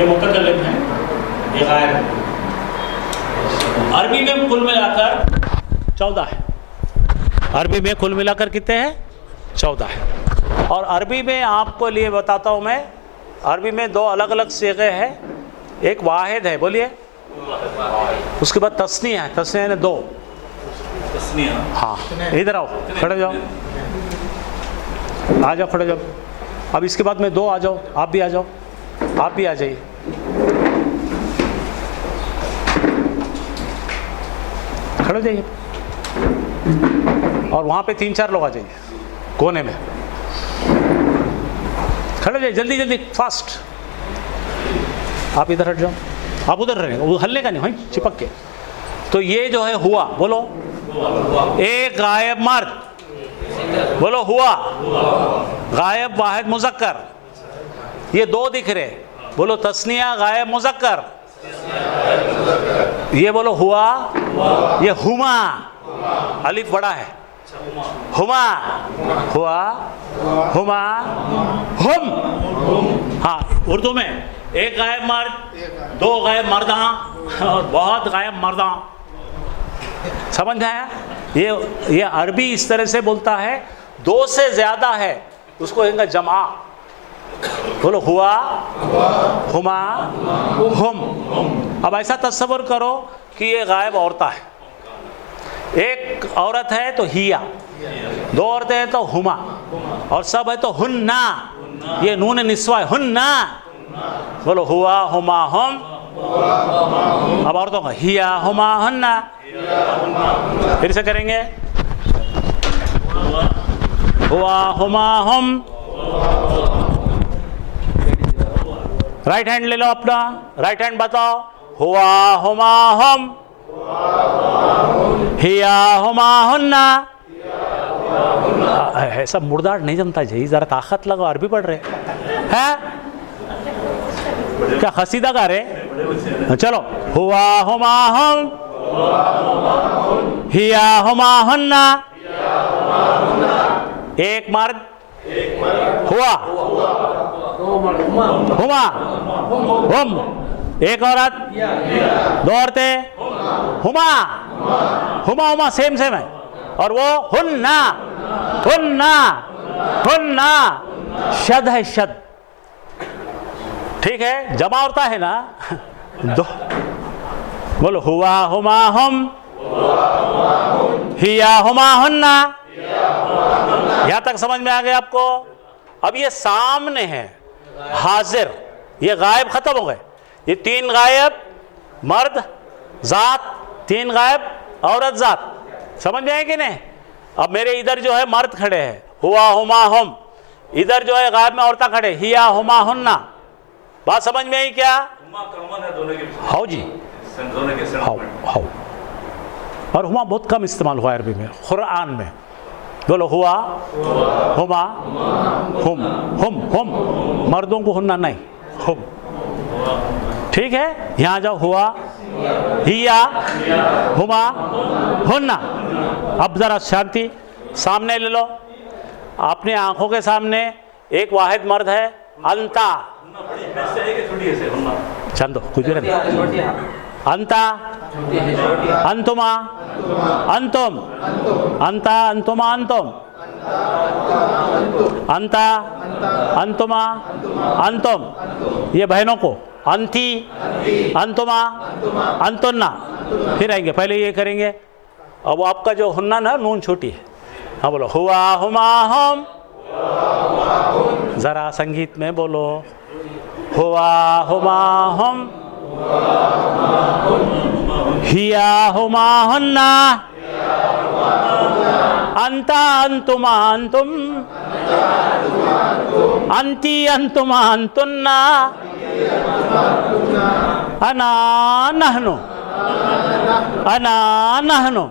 ये मुतकल्लिम है, ये गायब है। अरबी में कुल मिलाकर 14 है। अरबी में कुल मिलाकर कितने हैं? 14 है। और अरबी में आपको लिए बताता हूँ मैं, अरबी में दो अलग अलग सीगे हैं। एक वाहिद है, बोलिए, उसके बाद तस्निया है। तस्निया ने दो। हाँ, इधर आओ, खड़े जाओ, आ जाओ, खड़े जाओ। अब इसके बाद में दो आ जाओ, आप भी आ जाओ, आप भी आ जाइए। खड़े हो जाइए। और वहाँ पे 3-4 लोग आ जाइए कोने में। खड़े हो जाइए, जल्दी जल्दी, फास्ट। आप इधर हट जाओ, आप उधर रहेंगे, वो हल्ले का नहीं, वहीं चिपक के। तो ये जो है हुआ, बोलो, एक गायब मर्द, बोलो हुआ, गायब वाहिद मुज़क्कर, ये दो दिख रहे, बोलो तस्निया गायब मुज़क्कर, ये बोलो हुआ, ये हुमा, अलिफ बड़ा है, हुमा, हुआ, हुमा, हुम। हाँ, उर्दू में एक गायब मर्द, दो गायब मर्दा और बहुत गायब मर्दा। समझ में आया? ये अरबी इस तरह से बोलता है, दो से ज़्यादा है उसको कहेंगे जमा। बोलो हुआ, हुमा, हुम। अब ऐसा तस्वर करो कि ये गायब औरत है। एक औरत है तो हिया, दो औरतें हैं तो हुमा, और सब है तो हुन्ना। ये नून निस्वा है, हुन्ना। बोलो हुआ, हुमा, हुम। अब औरतों का हिया, हुमा, हुन्ना। फिर से करेंगे, हुआ, हुमा, हुम। राइट हैंड ले लो अपना, राइट हैंड बताओ, हुआ, हुमा, हुम, हिया, हुमा, हुन्ना। ऐसा मुर्दार नहीं जमता जी, जरा ताकत लगाओ, अरबी पढ़ रहे हैं क्या? खसीदा गा रहे? चलो, हुआ, हुमा, हुम, हिया, हुमा, हुन्ना। एक मर्द, हुआ, हुमा, हुम। एक औरत, दो औरतें, हुमा, हुमा, हुमा सेम सेम है। और वो हुन्ना, हुन्ना, हुन्ना, शद है, शद। ठीक है, जमा औरता है ना दो। बोलो हुआ, हुमा, हुम, हिया, हुमा, हुन्ना। यहां तक समझ में आ गया आपको? अब ये सामने है, हाजिर, ये गायब खत्म हो गए। ये 3 गायब मर्द जात, 3 गायब औरत जात। समझ में आए कि नहीं? अब मेरे इधर जो है मर्द खड़े हैं, हुआ, हुमा, हुम। इधर जो है गायब में औरता खड़े, हिया, हुमा, हुन्ना। बात समझ में आई क्या? हाँ जी, हाँ, हाँ। और हुमा बहुत कम इस्तेमाल हुआ है अरबी में, कुरान में। बोलो हुआ, हुमा, हुम, हुम, हुम। मर्दों को हुन्ना नहीं, हुम। ठीक है, यहाँ जाओ, हुआ, हिया, हुमा, हुन्ना। अब जरा शांति, सामने ले लो, अपने आंखों के सामने एक वाहिद मर्द है, अंता, चंदो कुछ भी नहीं, अंता, अंतुमा, अंतुम, अंता, अंतुमा, अंतुम, अंता, अंतुमा, अंतुम। ये बहनों को, अंती, अंतुमा, अंतुन्ना। फिर आएंगे, पहले ये करेंगे। अब वो आपका जो हुन्ना ना, नून छोटी है। हाँ बोलो, हुआ, हुमा, हुम। जरा संगीत में बोलो, हुआ, हुमा, हुम, हिया, हुमा, हुन्ना, अंता, अंतुमा, अंतुम, अंती, अंतुमा, अंतुन्ना, अना, नहनु, अना, नहनु।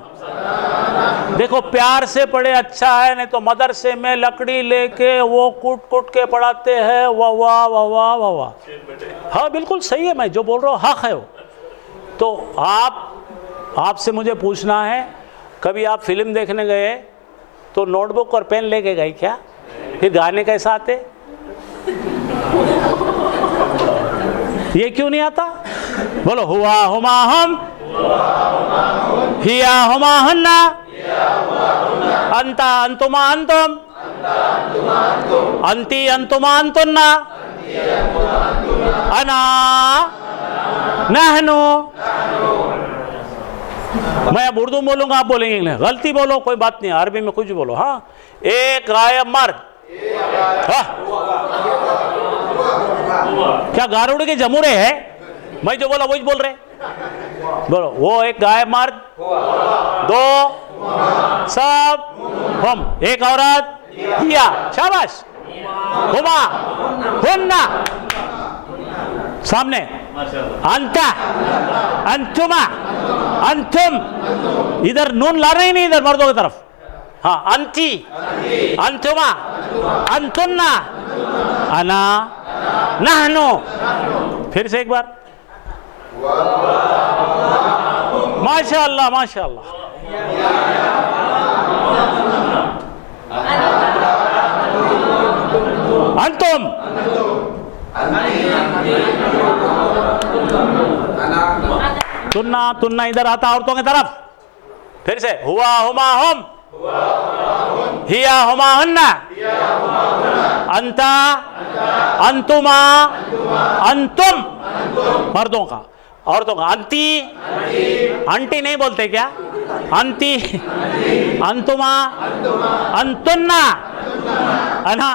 देखो प्यार से पढ़े अच्छा है, नहीं तो मदरसे में लकड़ी लेके वो कूट कूट के पढ़ाते हैं, वाह वाह वाह वाह वाह वाह। हाँ बिल्कुल सही है, मैं जो बोल रहा हूँ हक है वो। तो आपसे मुझे पूछना है, कभी आप फिल्म देखने गए तो नोटबुक और पेन लेके गए क्या? फिर गाने कैसे आते? ये क्यों नहीं आता? बोलो हुआ हुमा हम, हिया हुमा हन्ना, अंता अंतुमा अंतुम, अंती अंतुमा अंतुन्ना, अना नहनु। मैं अब उर्दू बोलूंगा, आप बोलेंगे इंग्लिश। गलती बोलो कोई बात नहीं, अरबी में कुछ भी बोलो। हाँ, एक गायब मर्द। हाँ? क्या गारुड़ के जमुरे है? मैं जो बोला वही बोल रहे। बोलो वो एक गायब मर्द, दो सब हम, एक औरत हिया, शाबाश, हुमा हुन्ना, सामने अंता अंतुमा अंतुम, इधर नून ला रहे ही नहीं, इधर मर्दों की तरफ। हाँ, अंती अंतुमा अंतुन्ना, अना नहनु। फिर से एक बार, माशाअल्लाह माशाअल्लाह। अंतुम, तुन्ना तुन्ना इधर आता औरतों की तरफ। फिर से हुआ हुमा हम, हिया हुमा हन्ना, अंता अंतुमा अंतुम, मर्दों का। औरतों का अंती, अंटी नहीं बोलते क्या? अंती अंतुमा अंतुन्ना, अना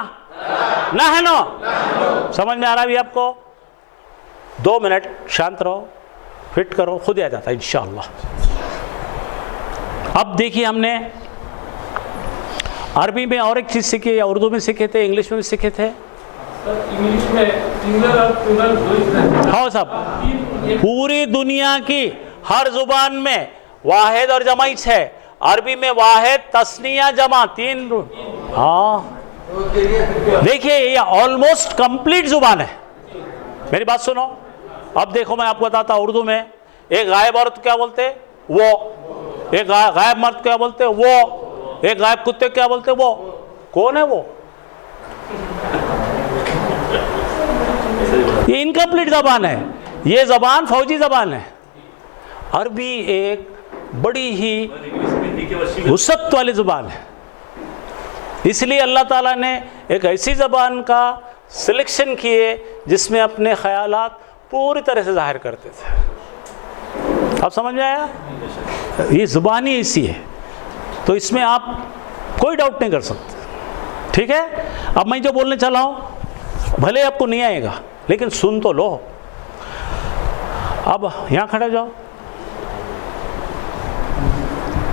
नहनो। समझ में आ रहा भी आपको? 2 मिनट शांत रहो, फिट करो, खुद आ जाता है इंशाअल्लाह। अब देखिए, हमने अरबी में और एक चीज़ सीखी, या उर्दू में सीखे थे, इंग्लिश में भी सीखे थे। इंग्लिश में सिंगल और प्लूरल। हाँ साहब, पूरी दुनिया की हर जुबान में वाहिद और जमाइच है। अरबी में वाहिद, तस्निया, जमा, 3। हाँ देखिए, ये ऑलमोस्ट कंप्लीट जुबान है। मेरी बात सुनो। अब देखो, मैं आपको बताता हूँ। उर्दू में एक गायब औरत क्या बोलते? वो। एक गायब मर्द क्या बोलते? वो। एक गायब कुत्ते क्या बोलते? वो। कौन है वो? ये इनकम्प्लीट जबान है। ये जबान फौजी जबान है। अरबी एक बड़ी ही वुसअत वाली जुबान है। इसलिए अल्लाह ताला ने एक ऐसी जबान का सिलेक्शन किए जिसमें अपने ख्यालात पूरी तरह से जाहिर करते थे। अब समझ में आया? ये जुबान ही ऐसी है, तो इसमें आप कोई डाउट नहीं कर सकते। ठीक है? अब मैं जो बोलने चला हूँ भले आपको नहीं आएगा, लेकिन सुन तो लो। अब यहाँ खड़े जाओ।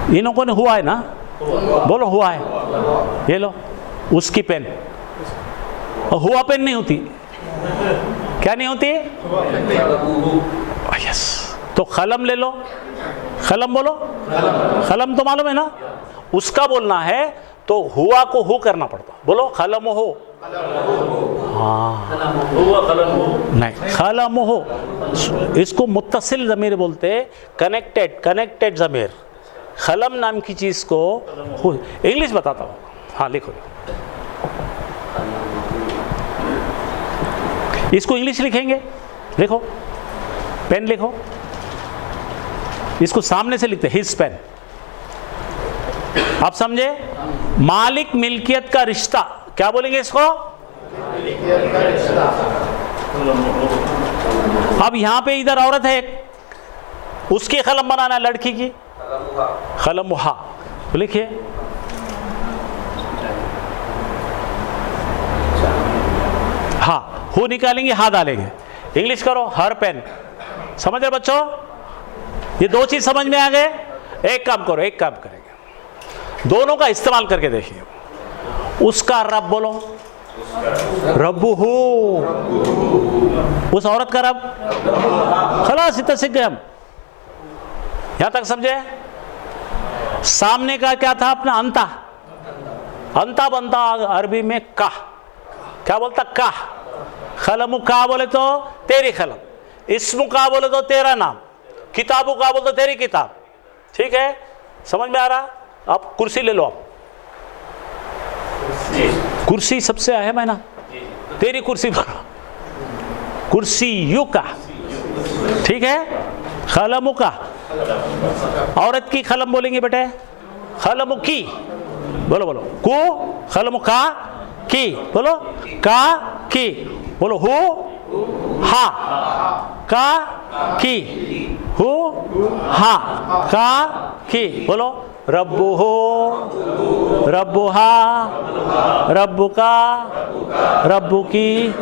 इन लोगों ने हुआ है ना? बोलो हुआ है। ये लो उसकी पेन। और हुआ पेन नहीं होती। क्या नहीं होती? यस। तो खलम ले लो। खलम बोलो। खलम तो मालूम है ना? उसका बोलना है तो हुआ को हु करना पड़ता। बोलो खलम हो। हाँ नहीं, खलम हो। इसको मुत्तसिल ज़मीर बोलते, कनेक्टेड ज़मीर। खलम नाम की चीज़ को इंग्लिश बताता हूँ। हाँ लिखो, इसको इंग्लिश लिखेंगे। लिखो, पेन लिखो। इसको सामने से लिखते हिज पेन। आप समझे? मालिक मिल्कियत का रिश्ता क्या बोलेंगे इसको? अब यहां पे इधर औरत है, उसकी कलम बनाना है, लड़की की कलम हा। तो लिखिए हा, हु निकालेंगे, हा डालेंगे। इंग्लिश करो, हर पेन। समझ रहे बच्चों? ये दो चीज समझ में आ गए। एक काम करो, एक काम करेंगे, दोनों का इस्तेमाल करके देखिए। उसका रब बोलो, रब्बू हो। उस औरत का रब, खलास इतना सीख गए हम। यहां तक समझे? सामने का क्या था अपना? अंता। अंता बनता अरबी में का। क्या बोलता? का। खलमु का बोले तो तेरी खलम, इस्मु का बोले तो तेरा नाम, किताबु का बोले तो तेरी किताब। ठीक है? समझ में आ रहा? आप कुर्सी ले लो। आप कुर्सी सबसे अहम है ना, तेरी कुर्सी पर। कुर्सी यू का, ठीक है। खलमु का, औरत की खलम बोलेंगे बेटे, खलमु की, बोलो बोलो। को खलमु का की, बोलो का की, बोलो हु हा का की, हु हा का की, बोलो रब्बु हो रब्बु हा रब्बु का रब्बु की।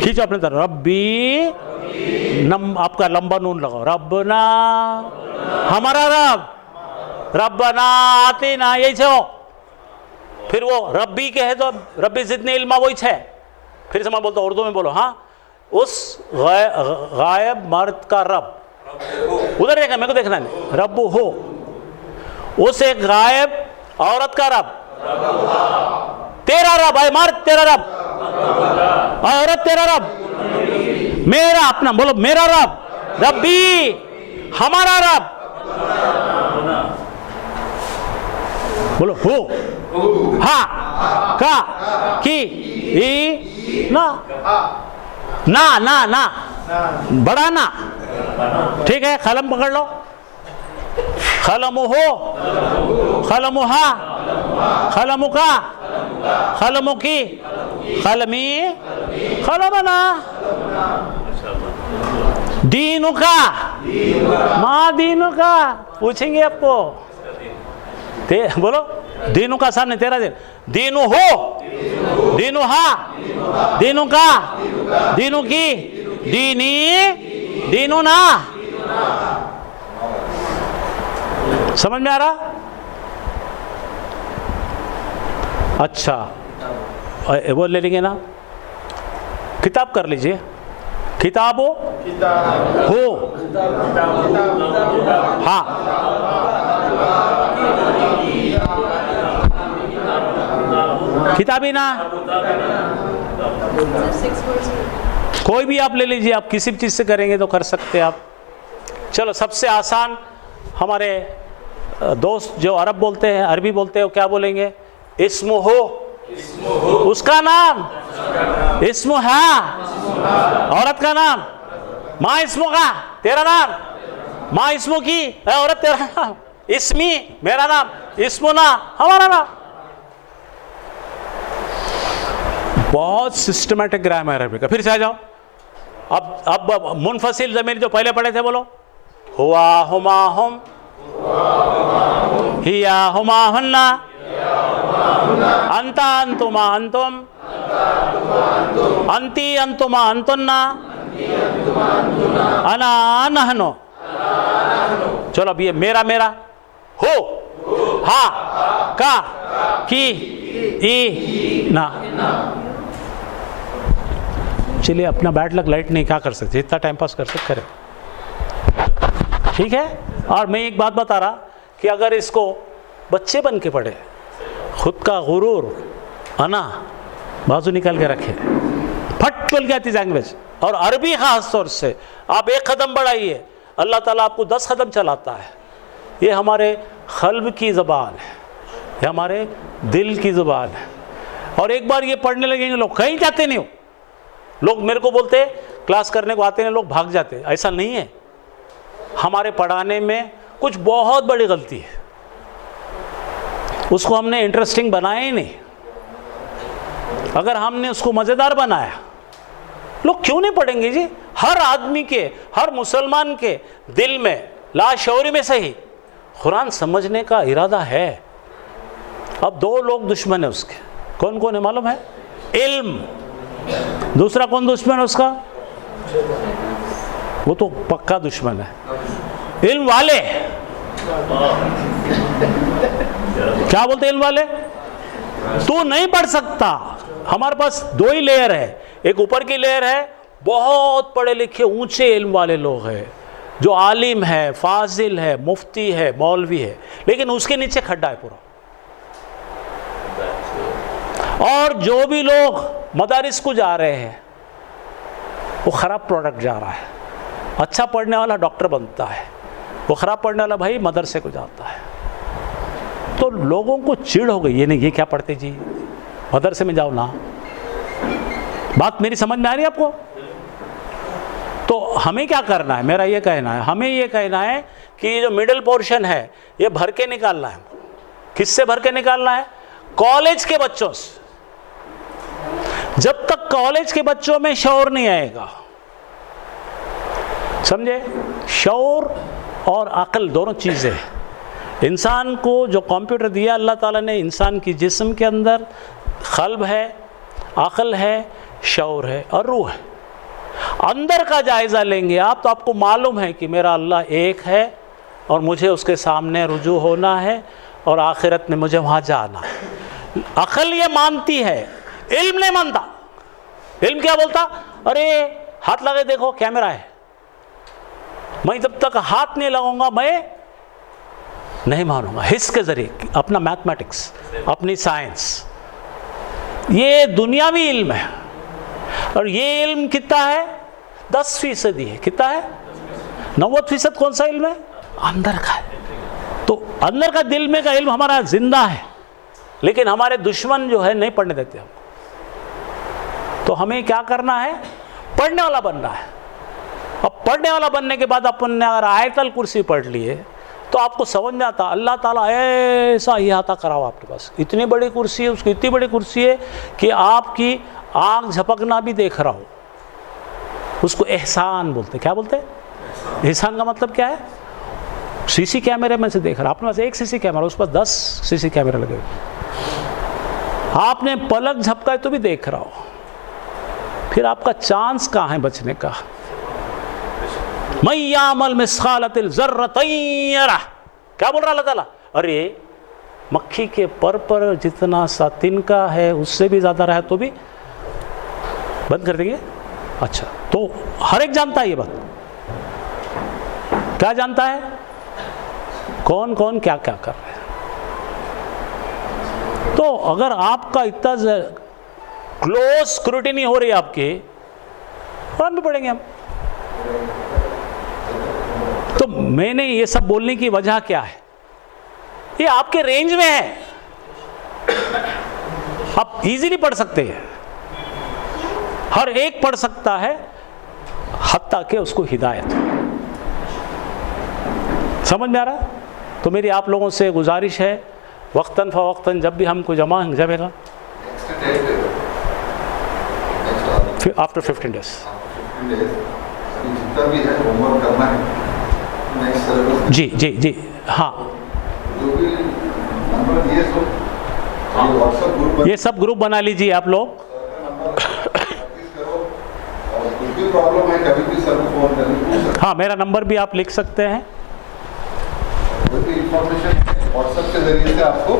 खींचो अपने तरफ, रब्बी आपका लंबा नून लगाओ, रब्बना हमारा रब, रब्बना आतीना, यही से हो। फिर वो रब्बी के है तो रब्बी जितने इल्मा वही है। फिर से मैं बोलता हूँ उर्दू में, बोलो हाँ। उस गायब मर्द का रब, उधर देखना, मेरे को देखना नहीं, रब्बु हो। उस एक गायब औरत का रब, तेरा रब है मर्द, तेरा रब, औरत तेरा रब, मेरा अपना, बोलो मेरा रब, रब्बी हमारा रब, बोलो हो हा का की ई ना ना ना ना बड़ा ना, ठीक है। कलम पकड़ लो, खलमु हो खलमु हा खलमु का खलमु की खलमी खलमना। दीनु का माँ दीनु का पूछेंगे आपको, बोलो दीनु का सामने तेरा दिन, दीनु हो दीनु हा दीनु का दीनु की दीनी दीनु ना। समझ में आ रहा? अच्छा वो ले लेंगे ना, किताब कर लीजिए, किताबो हो हाँ किताबी ना, कोई भी आप ले लीजिए, आप किसी भी चीज से करेंगे तो कर सकते हैं आप। चलो सबसे आसान, हमारे दोस्त जो अरब बोलते हैं, अरबी बोलते हैं, वो क्या बोलेंगे? इस्मु हो, उसका नाम, इस्मु है औरत का नाम, माँ इस्मु का तेरा नाम, माँ इस्मु की औरत तेरा नाम, इस्मी मेरा नाम, इस्मु ना हमारा नाम। बहुत सिस्टमैटिक ग्रामर अरबी का। फिर से आ जाओ, अब मुनफसिल ज़मीर जो पहले पढ़े थे, बोलो हुआ हुमा हुम हिया हुमा हुन्ना अंता अंतुमा अंतुम अंती अंतुमा अंतुन्ना अना नहनो। चलो अब ये मेरा मेरा हो हा का की ई ना। चलिए अपना बैड लक लाइट नहीं, क्या कर सकते, इतना टाइम पास कर सकते करें, ठीक है। और मैं एक बात बता रहा कि अगर इसको बच्चे बन के पढ़े, खुद का गुरूर अना बाजू निकाल के रखे, फट बोल के आती लैंग्वेज। और अरबी खास तौर से आप एक कदम बढ़ाइए, अल्लाह ताला आपको 10 कदम चलाता है। ये हमारे क़ल्ब की ज़बान है, ये हमारे दिल की ज़बान है। और एक बार ये पढ़ने लगेंगे, लोग कहीं जाते नहीं हो। लोग मेरे को बोलते क्लास करने को आते हैं, लोग भाग जाते, ऐसा नहीं है। हमारे पढ़ाने में कुछ बहुत बड़ी गलती है, उसको हमने इंटरेस्टिंग बनाया ही नहीं। अगर हमने उसको मज़ेदार बनाया, लोग क्यों नहीं पढ़ेंगे जी? हर आदमी के, हर मुसलमान के दिल में लाशऊरी में सही कुरान समझने का इरादा है। अब 2 लोग दुश्मन है उसके, कौन कौन है मालूम है? इल्म, दूसरा कौन दुश्मन है उसका? वो तो पक्का दुश्मन है, इल्म वाले। क्या बोलते इल्म वाले? तू नहीं पढ़ सकता। हमारे पास 2 ही लेयर है, एक ऊपर की लेयर है, बहुत पढ़े लिखे ऊंचे इल्म वाले लोग हैं, जो आलिम है, फाजिल है, मुफ्ती है, मौलवी है, लेकिन उसके नीचे खड्डा है पूरा। और जो भी लोग मदारिस को जा रहे हैं, वो ख़राब प्रोडक्ट जा रहा है। अच्छा पढ़ने वाला डॉक्टर बनता है, वो ख़राब पढ़ने वाला भाई मदरसे को जाता है। तो लोगों को चिढ़ हो गई, ये नहीं, ये क्या पढ़ते जी, मदरसे में जाओ ना। बात मेरी समझ में आ रही है आपको? हमें क्या करना है, मेरा ये कहना है, हमें ये कहना है कि ये जो मिडिल पोर्शन है ये भर के निकालना है। किससे भर के निकालना है? कॉलेज के बच्चों से। जब तक कॉलेज के बच्चों में शौर नहीं आएगा, समझे, शौर और अक्ल दोनों चीज़ें। इंसान को जो कंप्यूटर दिया अल्लाह ताला ने, इंसान की जिस्म के अंदर क़ल्ब है, अक्ल है, शौर है और रूह है। अंदर का जायज़ा लेंगे आप तो आपको मालूम है कि मेरा अल्लाह एक है और मुझे उसके सामने रुजू होना है और आखिरत में मुझे वहाँ जाना है। अक्ल ये मानती है, इल्म नहीं मानता। इल्म क्या बोलता? अरे हाथ लगे देखो कैमरा है, मैं जब तक हाथ नहीं लगाऊंगा मैं नहीं मानूंगा। हिस्स के जरिए अपना मैथमेटिक्स, अपनी साइंस, ये दुनियावी इल्म है। और ये इल्म कितना है? 10% है। कितना है? 90% कौन सा इल्म है? अंदर का है। तो अंदर का दिल में का इल्म हमारा जिंदा है, लेकिन हमारे दुश्मन जो है नहीं पढ़ने देते हमको। तो हमें क्या करना है? पढ़ने वाला बनना है। अब पढ़ने वाला बनने के बाद अपन ने अगर आयतल कुर्सी पढ़ लिए तो आपको समझ में आता अल्लाह ताला ऐसा अहाता कराओ आपके पास। इतनी बड़ी कुर्सी है, उसकी इतनी बड़ी कुर्सी है कि आपकी आँख झपकना भी देख रहा हो। उसको एहसान बोलते। क्या बोलते हैं? एहसान का मतलब क्या है? सीसी कैमरे में से देख रहा। आपके पास एक सीसी कैमरा, उस पर 10 सीसी कैमरे लगे हुए, आपने पलक झपकाए तो भी देख रहा हो। फिर आपका चांस कहाँ है बचने का? मय्यामल मिस्कालतिल ज़र्रतैन। क्या बोल रहा अल्लाह ताला? अरे मक्खी के पर जितना सा तिनका है उससे भी ज़्यादा रहा तो भी बंद कर देंगे। अच्छा, तो हर एक जानता है ये बात। क्या जानता है? कौन कौन क्या क्या कर रहे हैं। तो अगर आपका इतना क्लोज स्क्रूटिनी हो रही है आपके, कुरान में पढ़ेंगे हम। तो मैंने ये सब बोलने की वजह क्या है? ये आपके रेंज में है, आप इजीली पढ़ सकते हैं। हर एक पढ़ सकता है, हत्ता के उसको हिदायत। समझ में आ रहा है? तो मेरी आप लोगों से गुजारिश है, वक्तन फ़वक्तन जब भी हमको जमेगा आफ्टर 15 डेज जितना भी है होमवर्क करना है नेक्स्ट सिलेबस। जी जी जी हाँ, जो भी नंबर दिए सो व्हाट्सएप ग्रुप, ये सब ग्रुप बना लीजिए आप लोग। प्रैक्टिस करो और कुछ भी प्रॉब्लम है कभी भी सर को फोन करके। हाँ, मेरा नंबर भी आप लिख सकते हैं। कोई भी इंफॉर्मेशन व्हाट्सएप के जरिए से आपको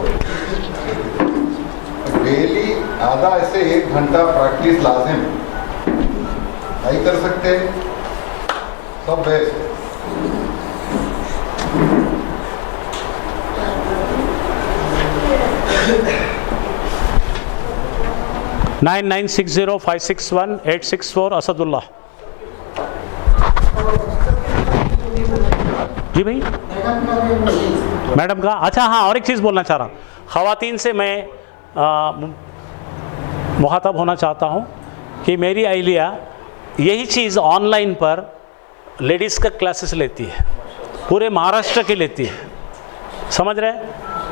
डेली आधा ऐसे 1 घंटा प्रैक्टिस लाजिम नहीं कर सकते सब बेस्ट। नाइन 960561 असदुल्ला। जी भाई, मैडम का। अच्छा हाँ, और एक चीज़ बोलना चाह रहा हूँ। ख़वातीन से मैं मुखातब होना चाहता हूँ कि मेरी अहलिया यही चीज़ ऑनलाइन पर लेडीज़ का क्लासेस लेती है, पूरे महाराष्ट्र की लेती है। समझ रहे?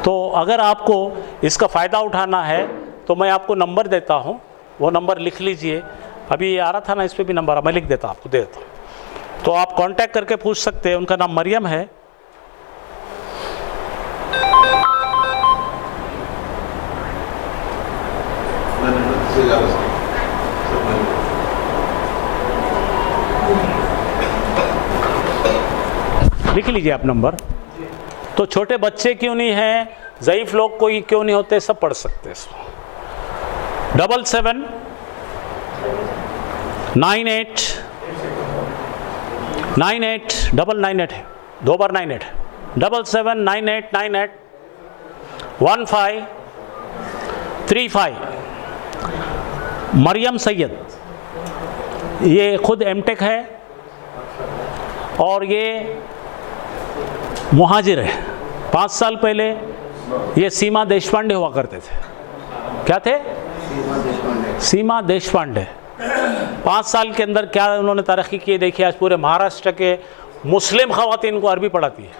तो अगर आपको इसका फ़ायदा उठाना है तो मैं आपको नंबर देता हूँ, वो नंबर लिख लीजिए। अभी आ रहा था ना, इस पर भी नंबर है, मैं लिख देता आपको, दे देता हूँ। तो आप कांटेक्ट करके पूछ सकते हैं। उनका नाम मरियम है। लिख लीजिए आप नंबर। तो छोटे बच्चे क्यों नहीं हैं, ज़ईफ़ लोग कोई क्यों नहीं होते, सब पढ़ सकते हैं इसको। 779898 है, 2 बार 98 है। 7798981535। मरियम सैयद, ये खुद एमटेक है और ये मुहाजिर है। 5 साल पहले ये सीमा देशपांडे हुआ करते थे। क्या थे? सीमा देशपांडे। 5 साल के अंदर क्या उन्होंने तरक्की की, देखिए आज पूरे महाराष्ट्र के मुस्लिम ख़वातीन को अरबी पढ़ाती है।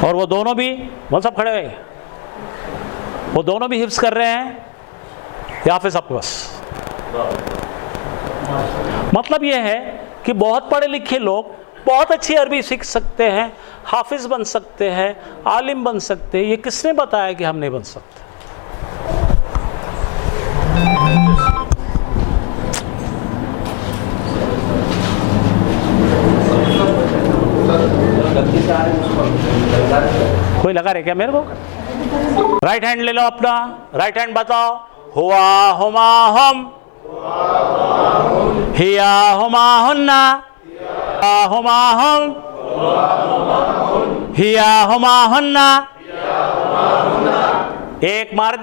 और वो दोनों भी सब खड़े हुए, वो दोनों भी हिफ्स कर रहे हैं या फिर सबके बस। मतलब ये है कि बहुत पढ़े लिखे लोग बहुत अच्छी अरबी सीख सकते हैं, हाफिज बन सकते हैं, आलिम बन सकते हैं। ये किसने बताया कि हम नहीं बन सकते? कोई लगा रहे क्या मेरे को? राइट हैंड ले लो अपना, राइट हैंड बताओ। हुआ हुमा हम, हिया हुमा हुन्ना, हुमा हम, हिया हुमा हुन्ना। एक मर्द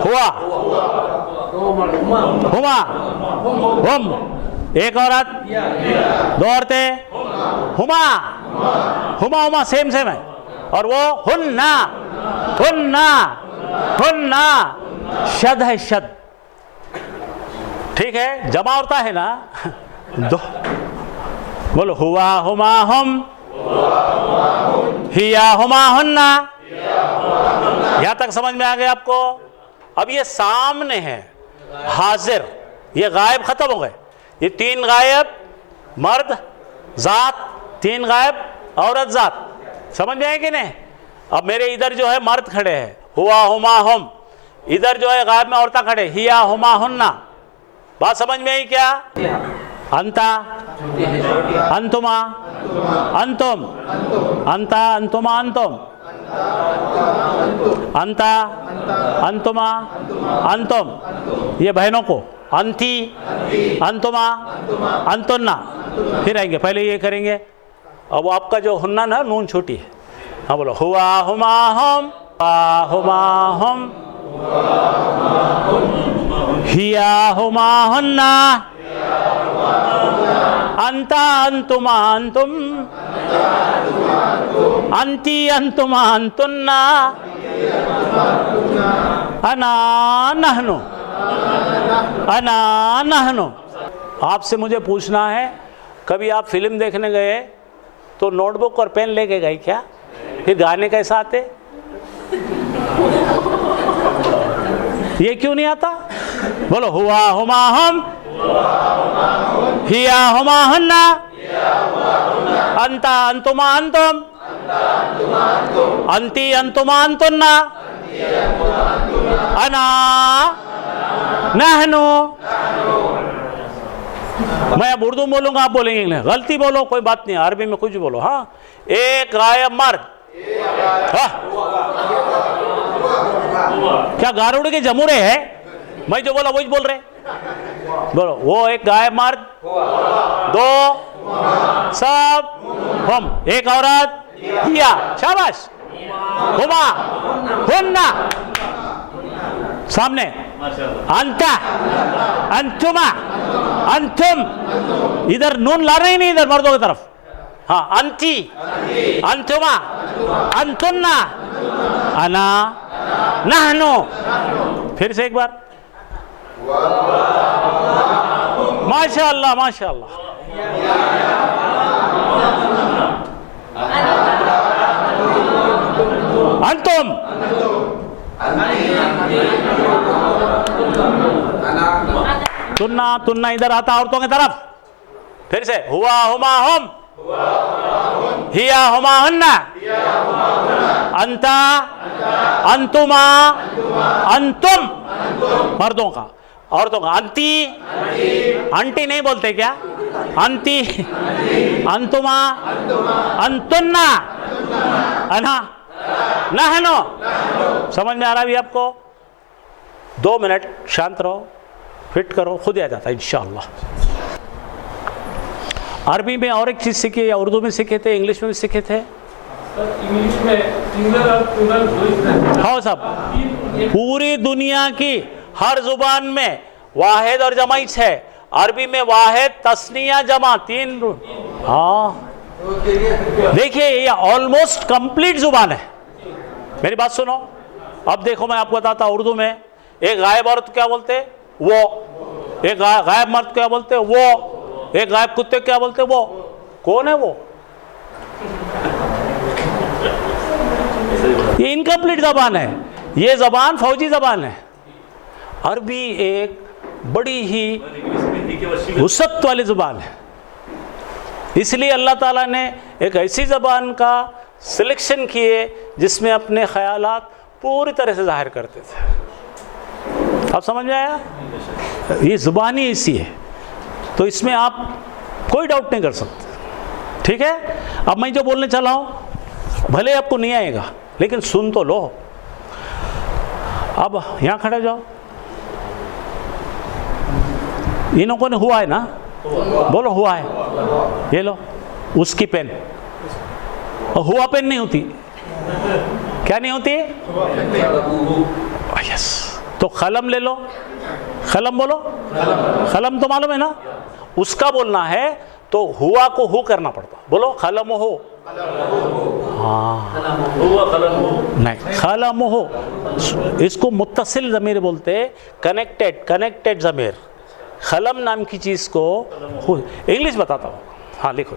हुआ, हुमा हम, एक औरत, 2 औरतें, हुमा हुमा हुमा सेम है। और वो हुन्ना, हुन्ना, हुन्ना शद है, शद। ठीक है, जमा होता है ना। दो बोलो, हुआ हुमा हम, हिया हुमा हुन्ना। यहां तक समझ में आ गया आपको? अब ये सामने है, हाजिर, ये गायब खत्म हो गए। ये 3 गायब मर्द जात, 3 गायब औरत जात। समझ में आए कि नहीं? अब मेरे इधर जो है मर्द खड़े हैं, हुआ हुमा हम, इधर जो है गायब में औरतें खड़े, हिया हुमा हुन्ना। बात समझ में आई क्या? अंता, अंतुमा, अंतुम, अंता, अंतुमा, अंतुम, अंता, अंतुमा, अंतुम। ये बहनों को अंती, अंतुमा, अंतुन्ना। फिर आएंगे, पहले ये करेंगे। अब आपका जो हुन्ना ना, नून छोटी है। हाँ बोलो, हुआ हुमा हम, हुमा हम, हिया हुमा हुन्ना, अंता अंतुमा अंतुम, अंती अंतुमा अंतुन्ना, अना नहनु, अना नहनु। आपसे मुझे पूछना है, कभी आप फिल्म देखने गए तो नोटबुक और पेन लेके गए क्या? फिर गाने कैसे आते? ये क्यों नहीं आता? बोलो, हुआ हुमा हम, हिया हुमा हुन्ना, अंता अंतुमा अंतुम, अंती अंतुमा अंतुन्ना, अना नहनु। मैं अब उर्दू बोलूंगा, आप बोलेंगे इंग्लिश। गलती बोलो कोई बात नहीं, अरबी में कुछ बोलो। हाँ, एक गायब मर्द। हाँ? क्या गारुड़ के जमुरे है? मैं जो बोला वही बोल रहे। बोलो, वो एक गायब मर्द, 2 सब हम, एक औरत, हिया, शाबाश, हुमा हुन्ना। सामने अंता, अंतुमा, अंतुम। इधर नून ला रहे नहीं, इधर मर्दों की तरफ। हाँ, अंती, अंतुमा, अंतुन्ना, अना नहनु। फिर से एक बार। माशाअल्लाह, माशाअल्लाह। अंतुम, तुन्ना, तुन्ना इधर आता औरतों की तरफ। फिर से, हुआ हुमा हम, हिया हुमा हुन्ना, अंता अंतुमा अंतुम। मर्दों का, औरतों का। अंती, अंटी नहीं बोलते क्या? अंती, अंतुमा, अंतुन्ना, अना नहनु। समझ में आ रहा है आपको? 2 मिनट शांत रहो, फिट करो, खुद ही आ जाता है इंशाअल्लाह। अरबी में और एक चीज़ सीखी या उर्दू में सीखे थे, इंग्लिश में भी सीखे थे? इंग्लिश में सिंगल और प्लूरल दो ही तरह। हाँ सब, पूरी दुनिया की हर जुबान में वाहिद और जमाइच है। अरबी में वाहिद, तस्निया, जमा, 3। हाँ देखिए, ये ऑलमोस्ट कंप्लीट जुबान है। मेरी बात सुनो, अब देखो मैं आपको बताता हूं उर्दू में। एक गायब औरत क्या बोलते? वो। एक गायब मर्द क्या बोलते? वो। एक गायब कुत्ते क्या बोलते? वो। कौन है वो? ये इनकम्प्लीट जबान है, ये जबान फौजी जबान है। अरबी एक बड़ी ही वुसअत वाली जबान है, इसलिए अल्लाह ताला ने एक ऐसी जबान का सिलेक्शन किए जिसमें अपने ख्यालात पूरी तरह से जाहिर करते थे। आप समझ में आया? ये जुबान ही ऐसी है, तो इसमें आप कोई डाउट नहीं कर सकते। ठीक है, अब मैं जो बोलने चला हूं भले आपको नहीं आएगा लेकिन सुन तो लो। अब यहां खड़े जाओ, इन लोगों ने हुआ है ना, बोलो हुआ है। ये लो उसकी पेन, और हुआ पेन नहीं होती। क्या नहीं होती? यस। तो कलम ले लो, कलम बोलो, कलम तो मालूम है ना, उसका बोलना है तो हुआ को हु करना पड़ता। बोलो कलम हो। हाँ नहीं, कलम हो इसको मुत्तसिल ज़मीर बोलते, कनेक्टेड, कनेक्टेड ज़मीर। कलम नाम की चीज़ को इंग्लिश बताता हूँ। हाँ लिखो,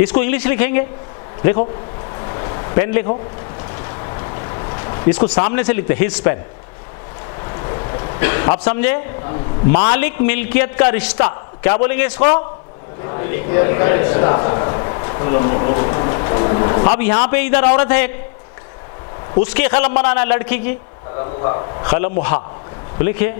इसको इंग्लिश लिखेंगे, लिखो, पेन लिखो, इसको सामने से लिखते हिज पेन। आप समझे? मालिक मिल्कियत का रिश्ता क्या बोलेंगे इसको? अब यहां पे इधर औरत है एक, उसकी कलम बनाना है, लड़की की कलम हा, तो लिखिए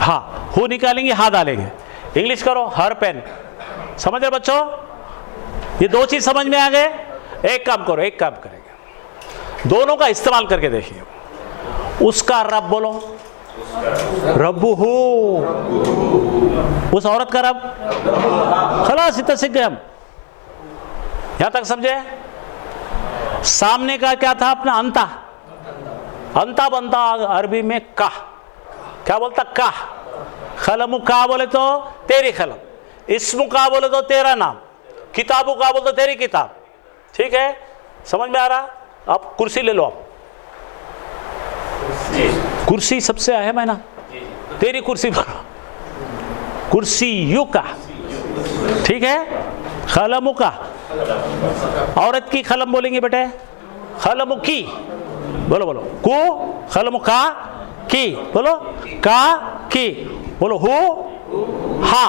हा, हो निकालेंगे, हा डालेंगे। इंग्लिश करो, हर पेन। समझ रहे बच्चों? ये दो चीज समझ में आ गए। एक काम करो, एक काम करेंगे, दोनों का इस्तेमाल करके देखिए। उसका रब बोलो, रब्बू हो, उस औरत का रब। खलास, इतना सीख गए हम, यहां तक समझे? सामने का क्या था अपना? अंता। अंता बनता अरबी में का, क्या बोलता? का। कलमु का बोले तो तेरी कलम, इस्मु का बोले तो तेरा नाम, किताबु का बोले तो तेरी किताब। ठीक है, समझ में आ रहा? आप कुर्सी ले लो, आप कुर्सी सबसे अहम है ना, तेरी कुर्सी बोलो, कुर्सी यू का। ठीक है, कलमु का। औरत की कलम बोलेंगे बेटे, कलमु की। बोलो बोलो, को कलमु का की, बोलो का की, बोलो हो हा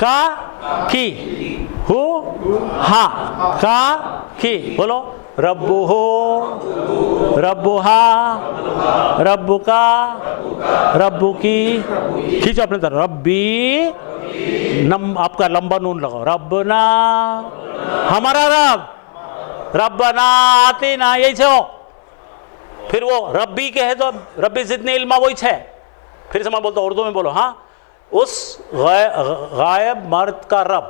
का की, हो हा का की, बोलो रब्बु हो, रब्बु हा, रब्बु का, रब्बु की। खींचो अपने तरफ, रब्बी, आपका लंबा नून लगाओ, रब्बना, हमारा रब, रब्बना आतीना, यही से हो। फिर वो रब्बी के है तो रब्बी जितने इल्मा वही है। फिर से मैं बोलता हूँ उर्दू में, बोलो हाँ, उस गायब मर्द का रब,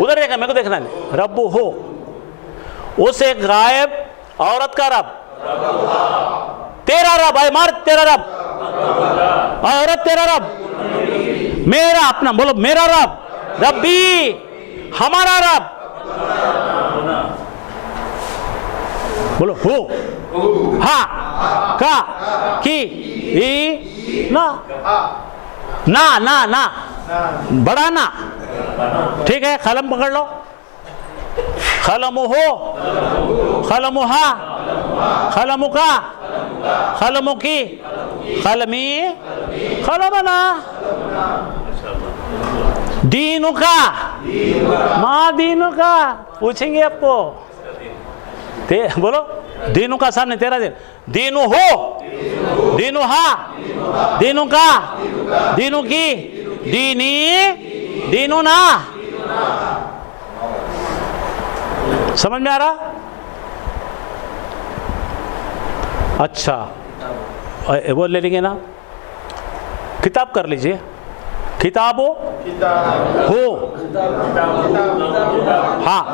उधर देखा, मेरे को देखना नहीं, रब्बु हो, उस एक गायब औरत का रब, तेरा रब है मर्द, तेरा रब, औरत तेरा रब, मेरा अपना, बोलो मेरा रब, रब्बी, हमारा रब, बोलो हो हा का की ई ना ना ना ना बड़ा ना। ठीक है, कलम पकड़ लो, कलम हो, कलम हा, कलम का, कलम की, कलमी, कलमना। दीनु का, माँ दीनु का पूछेंगे आपको, बोलो दीनु का सामने तेरा दिन, दीनु हो, दीनु हा, दीनु का, दीनु की, दीनी, दीनु ना। समझ में आ रहा? अच्छा, वो ले लेंगे ना, किताब कर लीजिए, किताबो हो, हाँ,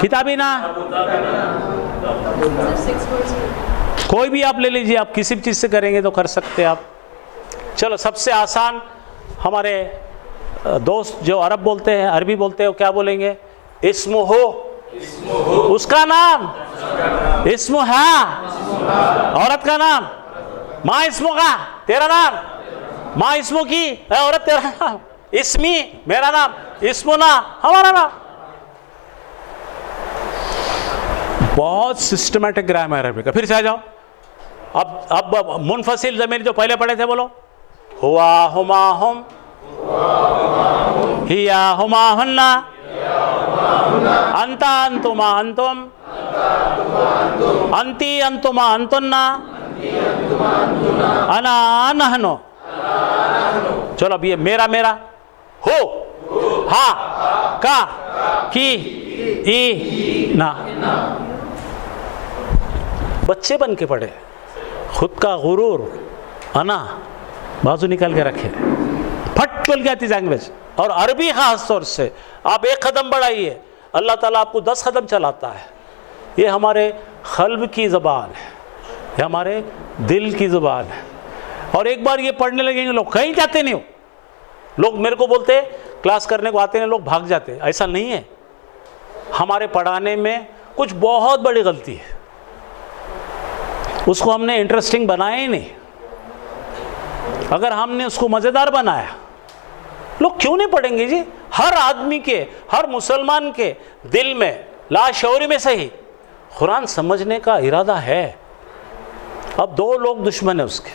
किताबी ना, कोई भी आप ले लीजिए, आप किसी भी चीज़ से करेंगे तो कर सकते हैं आप। चलो सबसे आसान, हमारे दोस्त जो अरब बोलते हैं, अरबी बोलते हैं, वो क्या बोलेंगे? इस्मु हो, उसका नाम, इस्मु हा, औरत का नाम, माँ इस्मु का, तेरा नाम, माँ इस्मु की, औरत तेरा नाम, इस्मी मेरा नाम, इस्मु ना हमारा नाम। बहुत सिस्टमैटिक ग्रामर अरबी का। फिर से आ जाओ, अब मुनफसिल ज़मीर जो पहले पढ़े थे बोलो। हुआ हुमा हुम, हिया हुमा हुन्ना, अंता अंतुमा अंतुम, अंती अंतुमा अंतुन्ना, अना नहनो। चलो अब ये मेरा मेरा, हो, हा, का, की, ई, ना। बच्चे बन के पढ़े, खुद का गुरूर, अना बाजू निकाल के रखे, फट बोल के आती लैंग्वेज। और अरबी खास तौर से आप एक कदम बढ़ाइए, अल्लाह ताला आपको 10 कदम चलाता है। ये हमारे क़ल्ब की ज़बान है, ये हमारे दिल की ज़बान है। और एक बार ये पढ़ने लगेंगे, लोग कहीं जाते नहीं हो। लोग मेरे को बोलते क्लास करने को आते हैं, लोग भाग जाते। ऐसा नहीं है, हमारे पढ़ाने में कुछ बहुत बड़ी गलती है, उसको हमने इंटरेस्टिंग बनाया ही नहीं। अगर हमने उसको मज़ेदार बनाया, लोग क्यों नहीं पढ़ेंगे जी? हर आदमी के, हर मुसलमान के दिल में लाशऊरी में सही कुरान समझने का इरादा है। अब 2 लोग दुश्मन है उसके,